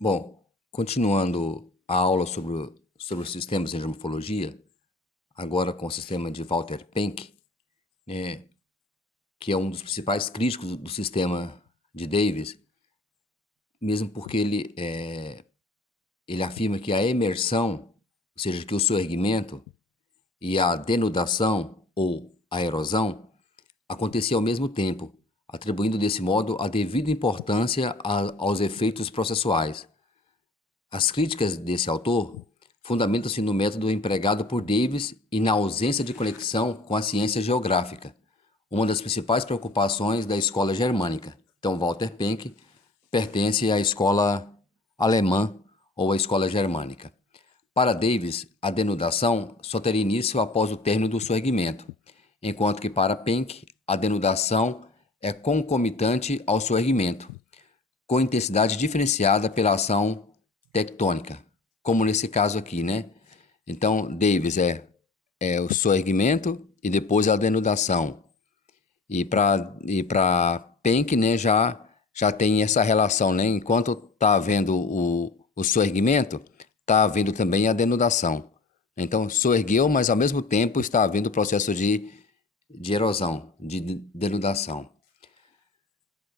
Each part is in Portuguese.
Bom, continuando a aula sobre os sistemas de morfologia, agora com o sistema de Walter Penck, né, que é um dos principais críticos do sistema de Davis, mesmo porque ele afirma que a emersão, ou seja, que o soerguimento e a denudação ou a erosão acontecia ao mesmo tempo, atribuindo desse modo a devida importância aos efeitos processuais. As críticas desse autor fundamentam-se no método empregado por Davis e na ausência de conexão com a ciência geográfica, uma das principais preocupações da escola germânica. Então, Walter Penck pertence à escola alemã ou à escola germânica. Para Davis, a denudação só teria início após o término do soerguimento, enquanto que para Penck, a denudação é concomitante ao soerguimento, com intensidade diferenciada pela ação tectônica, como nesse caso aqui, né? Então, Davis é o soerguimento e depois a denudação. E para Penck, né, já tem essa relação, né? Enquanto está havendo o soerguimento, está havendo também a denudação. Então, soergueu, mas ao mesmo tempo está havendo o processo de erosão, de denudação.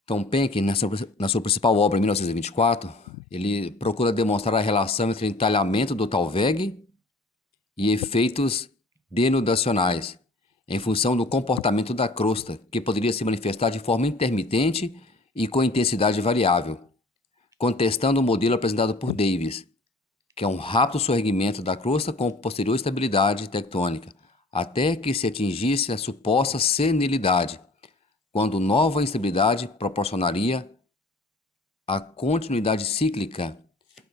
Então, Penck, na sua principal obra, em 1924, ele procura demonstrar a relação entre entalhamento do Talveg e efeitos denudacionais, em função do comportamento da crosta, que poderia se manifestar de forma intermitente e com intensidade variável, contestando o modelo apresentado por Davis, que é um rápido soerguimento da crosta com posterior estabilidade tectônica, até que se atingisse a suposta senilidade, quando nova instabilidade proporcionaria a continuidade cíclica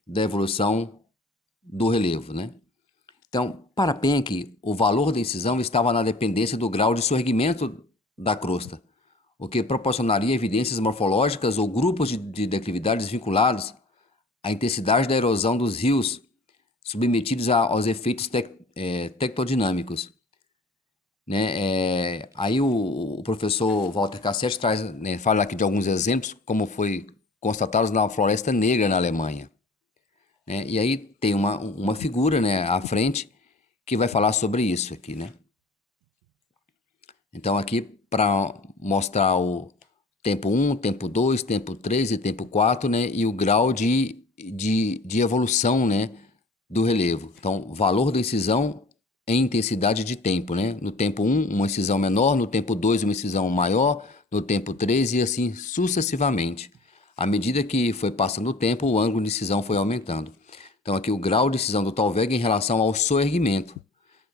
da evolução do relevo, né? Então, para Penck, o valor da incisão estava na dependência do grau de soerguimento da crosta, o que proporcionaria evidências morfológicas ou grupos de declividades vinculados à intensidade da erosão dos rios submetidos aos efeitos tectodinâmicos. Né? Aí o professor Walter Cassette traz, né, fala aqui de alguns exemplos, como foi constatados na Floresta Negra na Alemanha. Né? E aí tem uma figura, né, à frente que vai falar sobre isso aqui, né? Então aqui para mostrar o tempo 1, tempo 2, tempo 3 e tempo 4, né, e o grau de evolução, né, do relevo. Então, valor da incisão em intensidade de tempo, né? No tempo 1, uma incisão menor, no tempo 2, uma incisão maior, no tempo 3 e assim sucessivamente. À medida que foi passando o tempo, o ângulo de incisão foi aumentando. Então, aqui o grau de incisão do Talveg em relação ao soerguimento.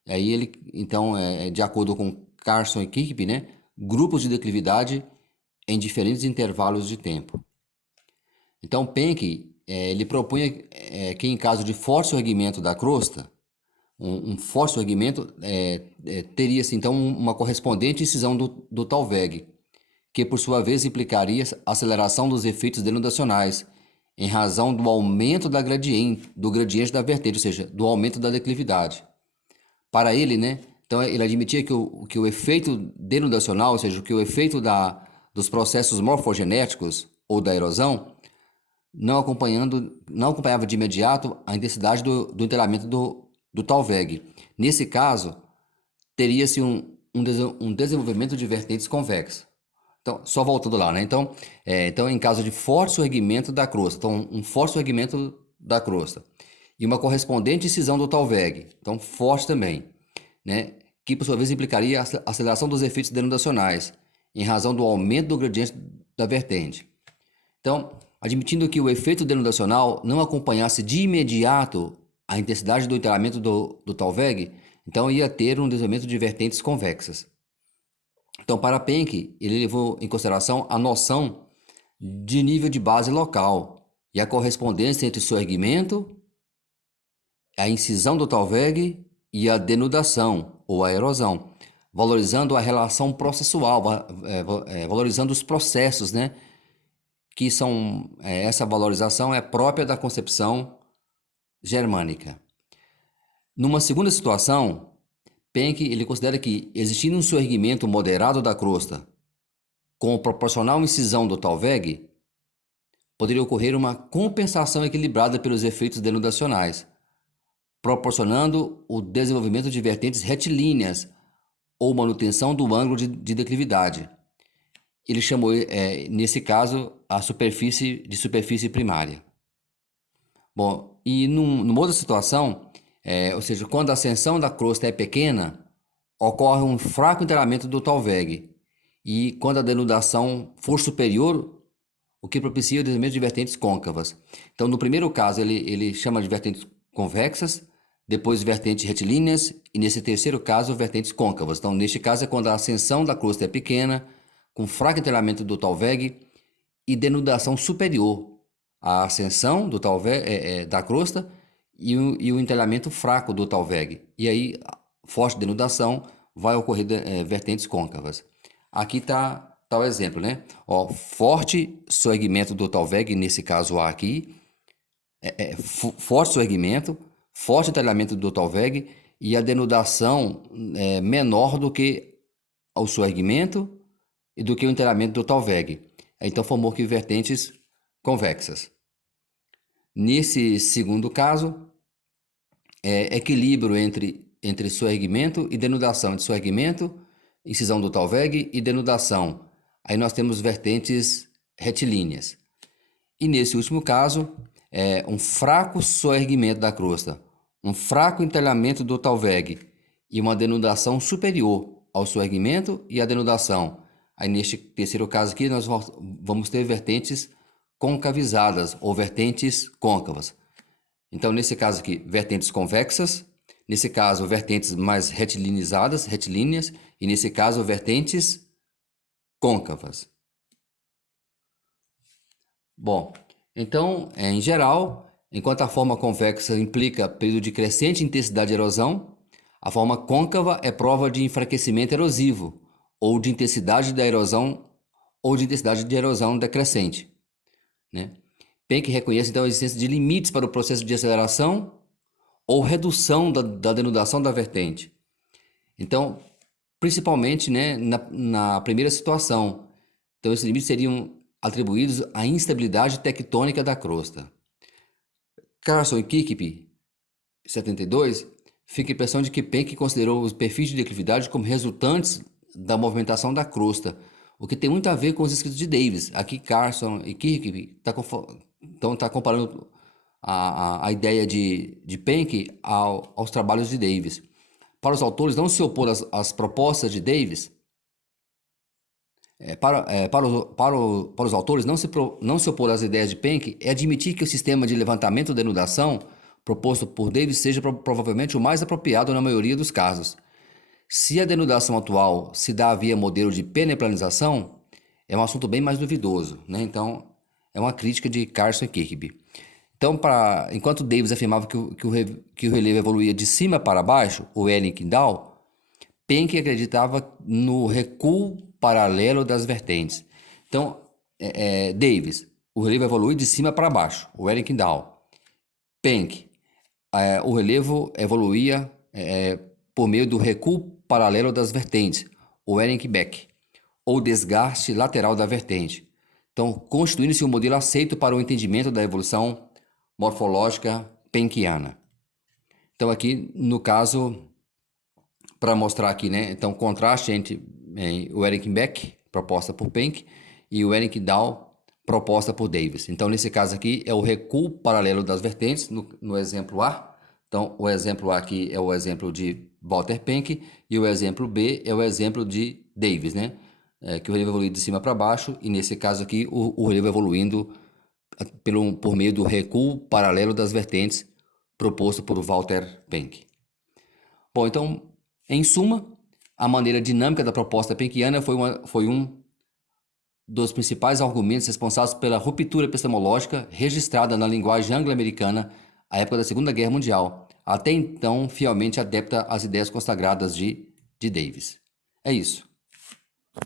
Aí ele, então, de acordo com Carson e Kirkby, né? Grupos de declividade em diferentes intervalos de tempo. Então, Penck, ele propunha que em caso de forte erguimento da crosta, um forte erguimento teria-se então uma correspondente incisão do Talveg, que por sua vez implicaria aceleração dos efeitos denudacionais, em razão do aumento do gradiente da vertente, ou seja, do aumento da declividade. Para ele, né? Então ele admitia que o efeito denudacional, ou seja, que o efeito dos processos morfogenéticos ou da erosão, não acompanhava de imediato a intensidade do entalhamento do Talveg. Nesse caso, teria-se um desenvolvimento de vertentes convexas. Então, só voltando lá, né? Então, em caso de forte soerguimento da crosta, então um forte soerguimento da crosta e uma correspondente incisão do Talveg, então forte também, né? Que por sua vez implicaria a aceleração dos efeitos denudacionais em razão do aumento do gradiente da vertente. Então, admitindo que o efeito denudacional não acompanhasse de imediato a intensidade do entalhamento do Talveg, então ia ter um desenvolvimento de vertentes convexas. Então, para Penck, ele levou em consideração a noção de nível de base local e a correspondência entre o soerguimento, a incisão do Talveg e a denudação ou a erosão, valorizando a relação processual, valorizando os processos, né? Que são, essa valorização é própria da concepção germânica. Numa segunda situação, Penck ele considera que, existindo um soerguimento moderado da crosta com proporcional incisão do Talveg, poderia ocorrer uma compensação equilibrada pelos efeitos denudacionais, proporcionando o desenvolvimento de vertentes retilíneas ou manutenção do ângulo de declividade. Ele chamou, nesse caso, a superfície primária. Bom, e numa outra situação, ou seja, quando a ascensão da crosta é pequena, ocorre um fraco entalhamento do Thalweg, e quando a denudação for superior, o que propicia o desenvolvimento de vertentes côncavas. Então, no primeiro caso, ele chama de vertentes convexas, depois vertentes retilíneas, e nesse terceiro caso, vertentes côncavas. Então, neste caso, é quando a ascensão da crosta é pequena, com fraco entalhamento do Thalweg e denudação superior à ascensão do Thalweg, da crosta e o entalhamento fraco do Thalweg. E aí, forte denudação, vai ocorrer vertentes côncavas. Aqui está o exemplo, né? Ó, forte soerguimento do Thalweg, nesse caso A aqui, forte soerguimento, forte entalhamento do Thalweg e a denudação menor do que o soerguimento e do que o entalhamento do Thalweg. Então formou aqui vertentes convexas. Nesse segundo caso, equilíbrio entre soerguimento e denudação, de soerguimento, incisão do Thalweg e denudação. Aí nós temos vertentes retilíneas. E nesse último caso, um fraco soerguimento da crosta, um fraco entalhamento do Thalweg e uma denudação superior ao soerguimento e à denudação. Aí neste terceiro caso aqui, nós vamos ter vertentes concavizadas ou vertentes côncavas. Então, nesse caso aqui, vertentes convexas, nesse caso, vertentes mais retilíneas, e nesse caso, vertentes côncavas. Bom, então, em geral, enquanto a forma convexa implica período de crescente intensidade de erosão, a forma côncava é prova de enfraquecimento erosivo, ou de intensidade da erosão, ou de intensidade de erosão decrescente, né? Penck reconhece, então, a existência de limites para o processo de aceleração ou redução da denudação da vertente. Então, principalmente, né, na primeira situação. Então, esses limites seriam atribuídos à instabilidade tectônica da crosta. Carson e Kirkby, 72, fica a impressão de que Penck considerou os perfis de declividade como resultantes da movimentação da crosta, o que tem muito a ver com os escritos de Davis. Aqui Carson e Kirkby está comparando a ideia de Penck aos trabalhos de Davis. Para os autores não se opor às propostas de Davis, para os autores não se opor às ideias de Penck é admitir que o sistema de levantamento e denudação proposto por Davis seja provavelmente o mais apropriado na maioria dos casos. Se a denudação atual se dá via modelo de peneplanização, é um assunto bem mais duvidoso, né? Então, é uma crítica de Carson e Kirkby. Então, enquanto Davis afirmava que o relevo evoluía de cima para baixo, o Ehrenkind-Dow, Penck acreditava no recuo paralelo das vertentes. Então, Davis, o relevo evolui de cima para baixo, o Ehrenkind-Dow. Penck, o relevo evoluía por meio do recuo paralelo das vertentes, o Ehrenbeck, ou desgaste lateral da vertente. Então, constituindo-se um modelo aceito para o entendimento da evolução morfológica penckiana. Então, aqui, no caso, para mostrar aqui, né? Então, contraste entre o Ehrenbeck, proposta por Penck, e o Ehrenkind-Dow, proposta por Davis. Então, nesse caso aqui, é o recuo paralelo das vertentes, no exemplo A. Então, o exemplo A aqui é o exemplo de Walter Penck, e o exemplo B é o exemplo de Davis, né? Que o relevo evolui de cima para baixo, e nesse caso aqui, o relevo evoluindo por meio do recuo paralelo das vertentes proposto por Walter Penck. Bom, então, em suma, a maneira dinâmica da proposta penckiana foi um dos principais argumentos responsáveis pela ruptura epistemológica registrada na linguagem anglo-americana à época da Segunda Guerra Mundial, até então fielmente adepta às ideias consagradas de Davis. É isso.